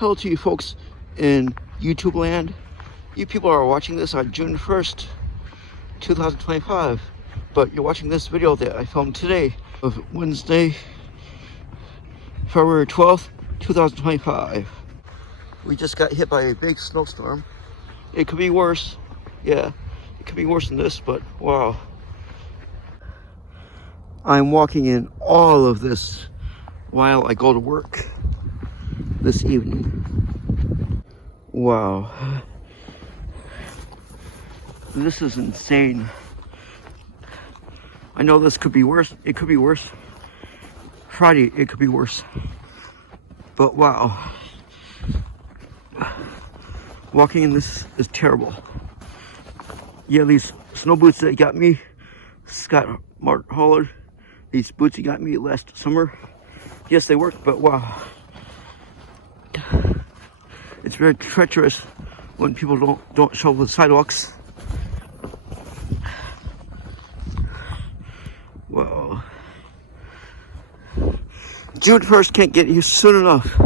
Hello to you folks in YouTube land. You people are watching this on June 1st, 2025. But you're watching this video that I filmed today of Wednesday, February 12th, 2025. We just got hit by a big snowstorm. It could be worse. Yeah, it could be worse than this, but wow. I'm walking in all of this while I go to work this evening. Wow. This is insane. I know this could be worse. It could be worse. Friday, it could be worse. But wow. Walking in this is terrible. Yeah, these snow boots that got me, Scott Mark Holler, these boots he got me last summer. Yes, they work, but wow. It's very treacherous when people don't shovel the sidewalks. Wow. June 1st can't get here soon enough.